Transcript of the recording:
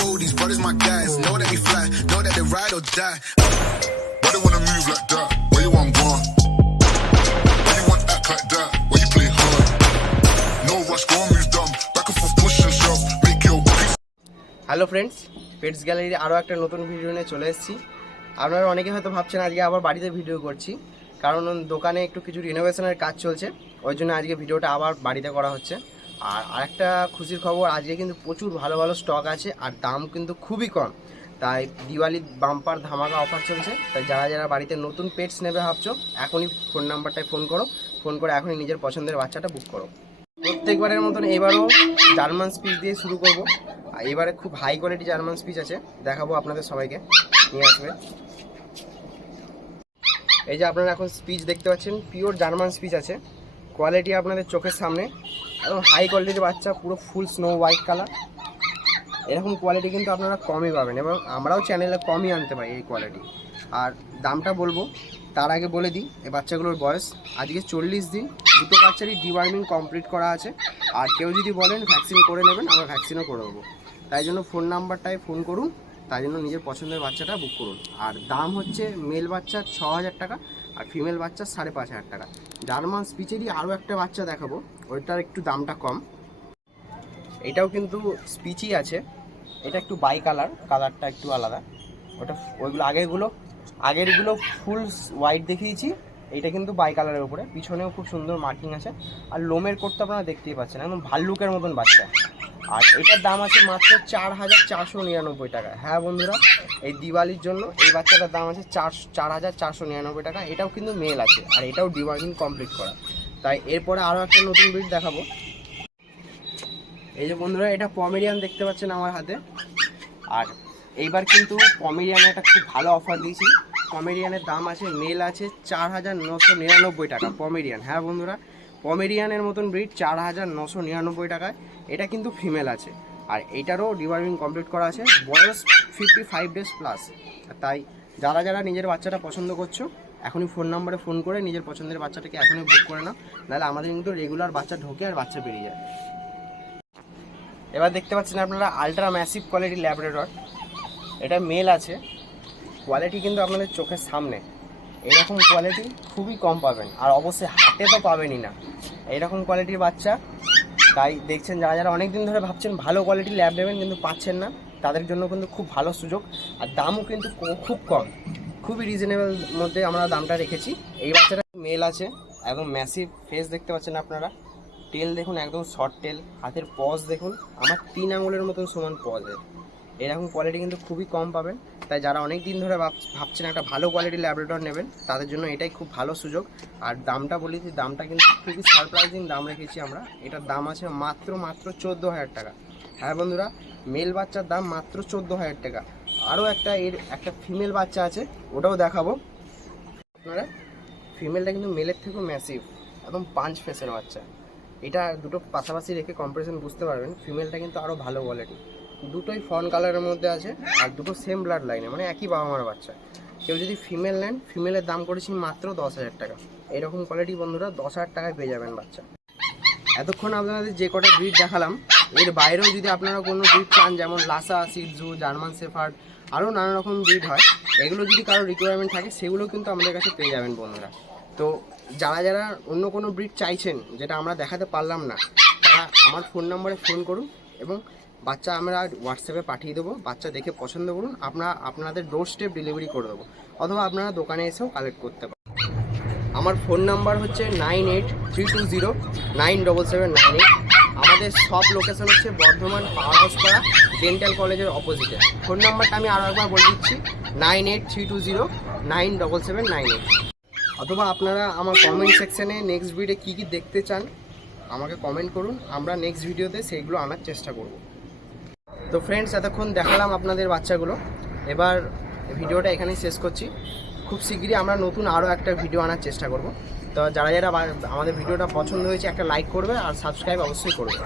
cold, these brothers my guys. Know that we fly, know that they ride or die. Why they wanna move like that? Where you want gone? Why you want act like that? Why you play hard? No rush, go and move dumb. Back and forth, push and shove. Make your walkie. Hello friends, pets গ্যালারির আরও একটা নতুন video নিয়ে চলে এসেছি। আপনারা অনেকে হয়তো ভাবছেন আজকে আবার বাড়িতে ভিডিও করছি, কারণ দোকানে একটু কিছু রিনোভেশনের কাজ চলছে, ওই জন্য আজকে ভিডিওটা আবার বাড়িতে করা হচ্ছে। আর আরেকটা খুশির খবর, আজকে কিন্তু প্রচুর ভালো ভালো স্টক আছে আর দাম কিন্তু খুবই কম। তাই দিওয়ালির বাম্পার ধামাকা অফার চলছে। তাই যারা যারা বাড়িতে নতুন পেটস নেবে ভাবছো, এখনই ফোন নাম্বারটায় ফোন করে এখনই নিজের পছন্দের বাচ্চাটা বুক করো। প্রত্যেকবারের মতন এবারও জার্মান স্পিচ দিয়ে শুরু করব। আর এবারে খুব হাই কোয়ালিটি জার্মান স্পিচ আছে, দেখাবো আপনাদের সবাইকে, নিয়ে আসবে। এই যে আপনারা এখন স্পিচ দেখতে পাচ্ছেন, পিওর জার্মান স্পিচ আছে, কোয়ালিটি আপনাদের চোখের সামনে, একদম হাই কোয়ালিটির বাচ্চা, পুরো ফুল স্নো হোয়াইট কালার। এরকম কোয়ালিটি কিন্তু আপনারা কমই পাবেন এবং আমরাও চ্যানেলে কমই আনতে পারি এই কোয়ালিটি। আর দামটা বলবো তার আগে বলে দিই, এই বাচ্চাগুলোর বয়স আজকে 40 দিন, দুটো বাচ্চারই ডিওয়ার্মিং কমপ্লিট করা আছে। আর কেউ যদি বলেন ভ্যাকসিন করে নেবেন, আমরা ভ্যাকসিনও করে দেবো। তাই জন্য ফোন নাম্বারটায় ফোন করুন, তাই জন্য নিজের পছন্দের বাচ্চাটা বুক করুন। আর দাম হচ্ছে মেল বাচ্চার 6000 টাকা আর ফিমেল বাচ্চার 5500 টাকা। জার্মান স্পিচেরই আরও একটা বাচ্চা দেখাবো, ওইটার একটু দামটা কম। এটাও কিন্তু স্পিচই আছে, এটা একটু বাই কালারটা একটু আলাদা। ওইগুলো আগেরগুলো ফুল হোয়াইট দেখিয়েছি, এইটা কিন্তু বাই কালারের উপরে, পিছনেও খুব সুন্দর মার্কিং আছে। আর লোমের কোট তো আপনারা দেখতেই পাচ্ছেন, একদম ভাল্লুকের মতন বাচ্চা। আর এটার দাম আছে মাত্র 4499 টাকা। হ্যাঁ বন্ধুরা, এই দিওয়ালির জন্য এই বাচ্চাটার দাম আছে 4499 টাকা। এটাও কিন্তু মেল আছে আর এটাও ডিওয়ার্মিং কমপ্লিট করা। তাই এরপরে আরও একটা নতুন ব্রিড দেখাবো। এই যে বন্ধুরা, এটা পমেরিয়ান দেখতে পাচ্ছেন আমার হাতে। আর এইবার কিন্তু পমেরিয়ানে একটা খুব ভালো অফার দিয়েছি। পমেরিয়ানের দাম আছে, মেল আছে 4999 টাকা পমেরিয়ান। হ্যাঁ বন্ধুরা, পমেরিয়ানের মতন ব্রিড 4999 টাকায়। এটা কিন্তু ফিমেল আছে আর এইটারও ডিওয়ার্মিং কমপ্লিট করা আছে, বয়স 55 ডেজ প্লাস। তাই যারা যারা নিজের বাচ্চাটা পছন্দ করছো, এখনই ফোন নাম্বারে ফোন করে নিজের পছন্দের বাচ্চাটাকে এখনই বুক করে নাও, নাহলে আমাদের কিন্তু রেগুলার বাচ্চা ঢোকে আর বাচ্চা বেরিয়ে যায়। এবার দেখতে পাচ্ছেন আপনারা আলট্রা ম্যাসিভ কোয়ালিটি ল্যাব্রাডর। এটা মেল আছে, কোয়ালিটি কিন্তু আপনাদের চোখের সামনে। এরকম কোয়ালিটি খুবই কম পাবেন, আর অবশ্যই হাটে তো পাবেনই না এইরকম কোয়ালিটির বাচ্চা। তাই দেখছেন যারা যারা অনেক দিন ধরে ভাবছেন ভালো কোয়ালিটির ল্যাব নেবেন কিন্তু পাচ্ছেন না, তাদের জন্য কিন্তু খুব ভালো সুযোগ। আর দামও কিন্তু খুব কম, খুবই রিজনেবল মধ্যে আমরা দামটা রেখেছি। এই বাচ্চাটা মেল আছে, একদম ম্যাসিভ ফেস দেখতে পাচ্ছেন আপনারা, টেল দেখুন একদম শর্ট টেল, হাতের পজ দেখুন আমার 3 আঙুলের মতন সমান পজের। এরকম কোয়ালিটি কিন্তু খুবই কম পাবেন। তাই যারা অনেক দিন ধরে ভাবছেন একটা ভালো কোয়ালিটির ল্যাব্রাডর নেবেন, তাদের জন্য এটাই খুব ভালো সুযোগ। আর দামটা বলেছি, দামটা কিন্তু খুবই সারপ্রাইজিং দাম রেখেছি আমরা। এটার দাম আছে মাত্র 14000 টাকা। হ্যাঁ বন্ধুরা, মেল বাচ্চার দাম মাত্র 14000 টাকা। আরও একটা ফিমেল বাচ্চা আছে, ওটাও দেখাবো আপনারা। ফিমেলটা কিন্তু মেলের থেকেও ম্যাসিভ, একদম পাঞ্চ ফেসের বাচ্চা। এটা দুটো পাশাপাশি রেখে কম্পারিজন বুঝতে পারবেন, ফিমেলটা কিন্তু আরও ভালো কোয়ালিটি। দুটোই ফন কালারের মধ্যে আছে আর দুটো সেম ব্লাড লাইনে, মানে একই বাবা মার বাচ্চা। কেউ যদি ফিমেল নেন, ফিমেলের দাম করেছি মাত্র 10000 টাকা। এরকম কোয়ালিটি বন্ধুরা 10000 টাকায় পেয়ে যাবেন বাচ্চা। এতক্ষণ আপনাদের যে কটা ব্রিড দেখালাম, এর বাইরেও যদি আপনারা কোনো ব্রিড চান, যেমন লাসা, সিটজু, জার্মান শেফার্ড, আরও নানা রকম ব্রিড হয়, এগুলো যদি কারো রিকোয়ারমেন্ট থাকে সেগুলো কিন্তু আমাদের কাছে পেয়ে যাবেন বন্ধুরা। তো যারা যারা অন্য কোনো ব্রিড চাইছেন যেটা আমরা দেখাতে পারলাম না, তারা আমার ফোন নাম্বারে ফোন করুন এবং বাচ্চা আমরা হোয়াটসঅ্যাপে পাঠিয়ে দেবো। বাচ্চা দেখে পছন্দ করুন, আপনাদের ডোর স্টেপ ডেলিভারি করে দেবো, অথবা আপনারা দোকানে এসেও কালেক্ট করতে পারেন। আমার ফোন নাম্বার হচ্ছে 9832097798। আমাদের সব লোকেশন হচ্ছে বর্ধমান পাওয়ার হাউস পাড়া ডেন্টাল কলেজের অপোজিটে। ফোন নাম্বারটা আমি আরও একবার বলে দিচ্ছি, 9832097798। অথবা আপনারা আমার কমেন্ট সেকশানে নেক্সট ভিডিও কী কী দেখতে চান আমাকে কমেন্ট করুন, আমরা নেক্সট ভিডিওতে সেইগুলো আনার চেষ্টা করব। তো ফ্রেন্ডস, এতক্ষণ দেখালাম আপনাদের বাচ্চাগুলো, এবার ভিডিওটা এখানেই শেষ করছি। খুব শীঘ্রই আমরা নতুন আরও একটা ভিডিও আনার চেষ্টা করব। তো যারা যারা আমাদের ভিডিওটা পছন্দ হয়েছে একটা লাইক করবে আর সাবস্ক্রাইব অবশ্যই করবে।